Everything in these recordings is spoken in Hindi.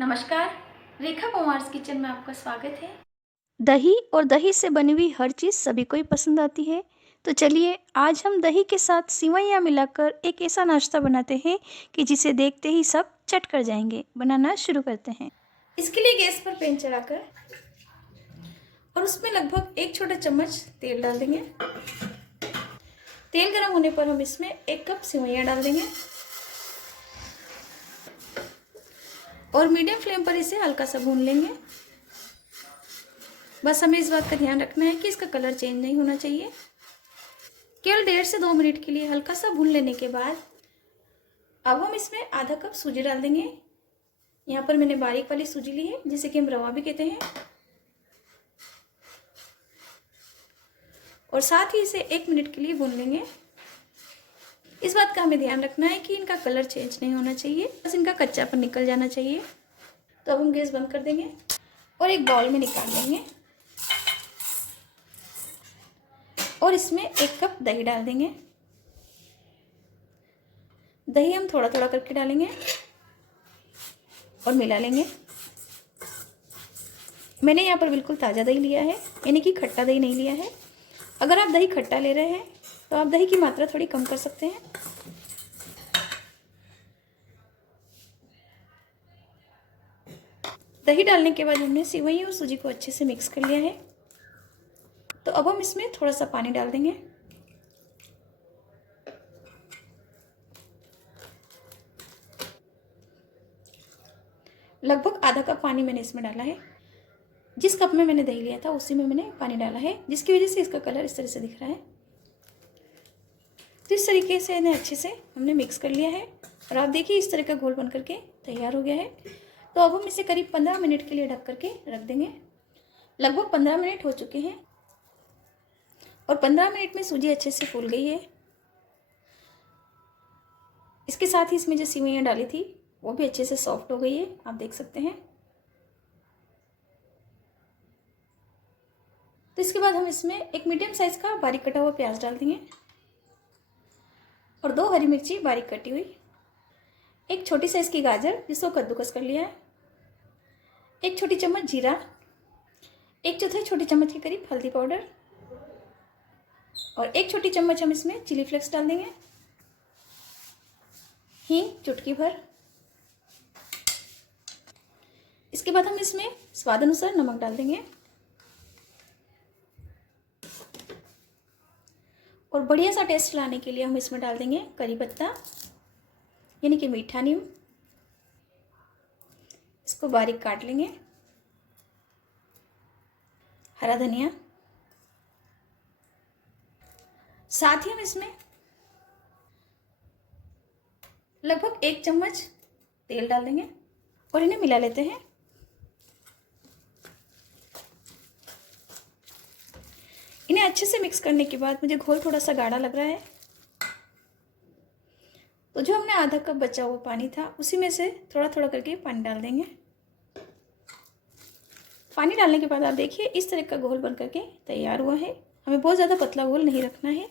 नमस्कार, रेखा कुमार्स किचन में आपका स्वागत है। दही और दही से बनी हुई हर चीज़ सभी को ही पसंद आती है। तो चलिए आज हम दही के साथ सिवैयाँ मिलाकर एक ऐसा नाश्ता बनाते हैं कि जिसे देखते ही सब चट कर जाएंगे। बनाना शुरू करते हैं। इसके लिए गैस पर पैन चढ़ाकर और उसमें लगभग 1 छोटा चम्मच तेल डाल देंगे। तेल गर्म होने पर हम इसमें 1 कप सिवैयाँ डाल देंगे और मीडियम फ्लेम पर इसे हल्का सा भून लेंगे। बस हमें इस बात का ध्यान रखना है कि इसका कलर चेंज नहीं होना चाहिए। केवल 1.5 से 2 मिनट के लिए हल्का सा भून लेने के बाद अब हम इसमें आधा कप सूजी डाल देंगे। यहाँ पर मैंने बारीक वाली सूजी ली है, जिसे कि हम रवा भी कहते हैं, और साथ ही इसे 1 मिनट के लिए भून लेंगे। इस बात का हमें ध्यान रखना है कि इनका कलर चेंज नहीं होना चाहिए, बस इनका कच्चापन निकल जाना चाहिए। तो अब हम गैस बंद कर देंगे और एक बाउल में निकाल लेंगे और इसमें 1 कप दही डाल देंगे। दही हम थोड़ा थोड़ा करके डालेंगे और मिला लेंगे। मैंने यहाँ पर बिल्कुल ताज़ा दही लिया है, यानी कि खट्टा दही नहीं लिया है। अगर आप दही खट्टा ले रहे हैं तो आप दही की मात्रा थोड़ी कम कर सकते हैं। दही डालने के बाद हमने सिवई और सूजी को अच्छे से मिक्स कर लिया है। तो अब हम इसमें थोड़ा सा पानी डाल देंगे। लगभग आधा कप पानी मैंने इसमें डाला है। जिस कप में मैंने दही लिया था उसी में मैंने पानी डाला है, जिसकी वजह से इसका कलर इस तरह से दिख रहा है। तो इस तरीके से इन्हें अच्छे से हमने मिक्स कर लिया है और आप देखिए इस तरह का घोल बन करके तैयार हो गया है। तो अब हम इसे करीब 15 मिनट के लिए ढक करके रख देंगे। लगभग 15 मिनट हो चुके हैं और 15 मिनट में सूजी अच्छे से फूल गई है। इसके साथ ही इसमें जो सिवैयाँ डाली थी वो भी अच्छे से सॉफ्ट हो गई है, आप देख सकते हैं। तो इसके बाद हम इसमें एक मीडियम साइज का बारीक कटा हुआ प्याज डाल देंगे और 2 हरी मिर्ची बारीक कटी हुई, एक छोटी साइज की गाजर जिसको कद्दूकस कर लिया है, 1 छोटी चम्मच जीरा, 1/4 छोटी चम्मच के करीब हल्दी पाउडर और 1 छोटी चम्मच हम इसमें चिली फ्लेक्स डाल देंगे, हींग चुटकी भर। इसके बाद हम इसमें स्वाद अनुसार नमक डाल देंगे और बढ़िया सा टेस्ट लाने के लिए हम इसमें डाल देंगे करी पत्ता, यानी कि मीठा नीम। इसको बारीक काट लेंगे, हरा धनिया, साथ ही हम इसमें लगभग 1 चम्मच तेल डाल देंगे और इन्हें मिला लेते हैं। इन्हें अच्छे से मिक्स करने के बाद मुझे घोल थोड़ा सा गाढ़ा लग रहा है, तो जो हमने आधा कप बचा हुआ पानी था उसी में से थोड़ा थोड़ा करके पानी डाल देंगे। पानी डालने के बाद आप देखिए इस तरह का घोल बन करके तैयार हुआ है। हमें बहुत ज़्यादा पतला घोल नहीं रखना है।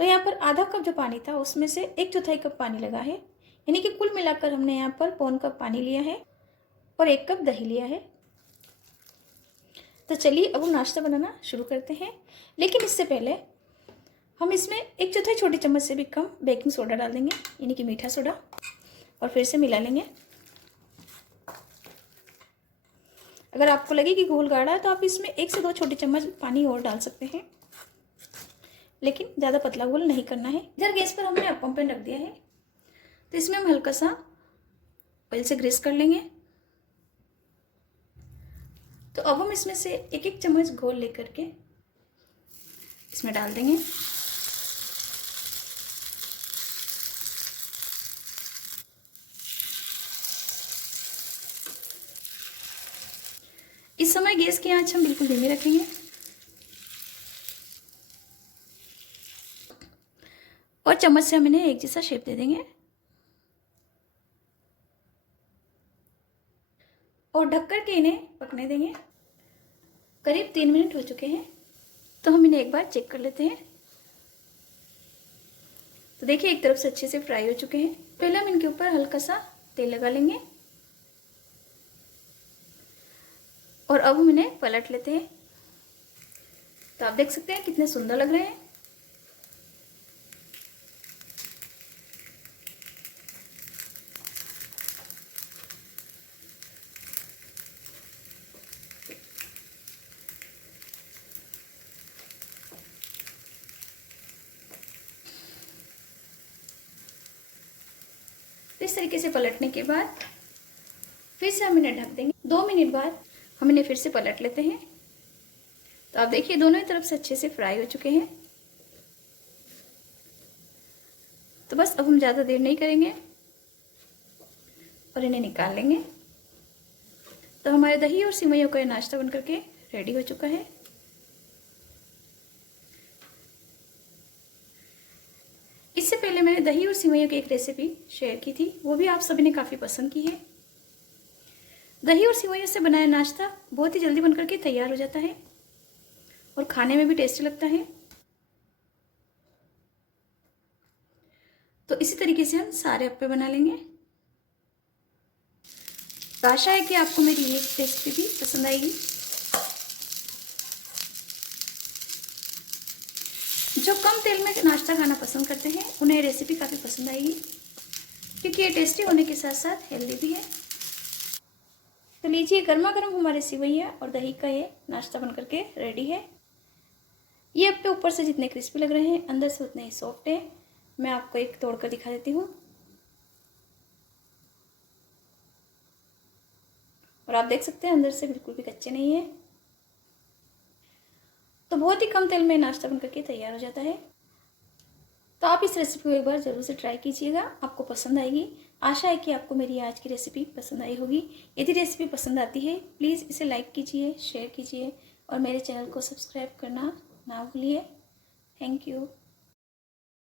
तो यहाँ पर आधा कप जो पानी था उसमें से 1/4 कप पानी लगा है, यानी कि कुल मिलाकर हमने यहाँ पर 1/4 कप पानी लिया है और 1 कप दही लिया है। तो चलिए अब हम नाश्ता बनाना शुरू करते हैं, लेकिन इससे पहले हम इसमें 1/4 छोटी चम्मच से भी कम बेकिंग सोडा डाल देंगे, यानी कि मीठा सोडा, और फिर से मिला लेंगे। अगर आपको लगे कि घोल गाढ़ा है तो आप इसमें 1 से 2 छोटी चम्मच पानी और डाल सकते हैं, लेकिन ज़्यादा पतला घोल नहीं करना है। इधर गैस पर हमने अप्पम पैन रख दिया है, तो इसमें हम हल्का सा ऑयल से ग्रीस कर लेंगे। तो अब हम इसमें से 1-1 चम्मच घोल लेकर के इसमें डाल देंगे। इस समय गैस की आंच हम बिल्कुल धीमी रखेंगे और चम्मच से हम इन्हें एक जैसा शेप दे देंगे और ढक कर के इन्हें पकने देंगे। करीब 3 मिनट हो चुके हैं, तो हम इन्हें एक बार चेक कर लेते हैं। तो देखिए एक तरफ से अच्छे से फ्राई हो चुके हैं। पहले हम इनके ऊपर हल्का सा तेल लगा लेंगे और अब हम इन्हें पलट लेते हैं। तो आप देख सकते हैं कितने सुंदर लग रहे हैं। तो इस तरीके से पलटने के बाद फिर से हम इन्हें ढक देंगे। 2 मिनट बाद हम इन्हें फिर से पलट लेते हैं। तो आप देखिए दोनों ही तरफ से अच्छे से फ्राई हो चुके हैं। तो बस अब हम ज़्यादा देर नहीं करेंगे और इन्हें निकाल लेंगे। तो हमारे दही और सिवैयों का ये नाश्ता बन करके रेडी हो चुका है। इससे पहले मैंने दही और सिवैयों की एक रेसिपी शेयर की थी, वो भी आप सभी ने काफ़ी पसंद की है। दही और सिवैयों से बनाया नाश्ता बहुत ही जल्दी बन करके तैयार हो जाता है और खाने में भी टेस्टी लगता है। तो इसी तरीके से हम सारे अप्पे बना लेंगे। तो आशा है कि आपको मेरी ये रेसिपी भी पसंद आएगी। जो कम तेल में नाश्ता खाना पसंद करते हैं उन्हें रेसिपी काफ़ी पसंद आएगी, क्योंकि ये टेस्टी होने के साथ साथ हेल्दी भी है। तो लीजिए गर्मा गर्म हमारे सिवैया और दही का ये नाश्ता बन करके रेडी है। ये अप्पे ऊपर से जितने क्रिस्पी लग रहे हैं अंदर से उतने ही सॉफ्ट है। मैं आपको एक तोड़कर दिखा देती हूँ और आप देख सकते हैं अंदर से बिल्कुल भी कच्चे नहीं है। तो बहुत ही कम तेल में नाश्ता बन करके तैयार हो जाता है। तो आप इस रेसिपी को एक बार ज़रूर से ट्राई कीजिएगा, आपको पसंद आएगी। आशा है कि आपको मेरी आज की रेसिपी पसंद आई होगी। यदि रेसिपी पसंद आती है प्लीज़ इसे लाइक कीजिए, शेयर कीजिए और मेरे चैनल को सब्सक्राइब करना ना भूलिए। Thank you.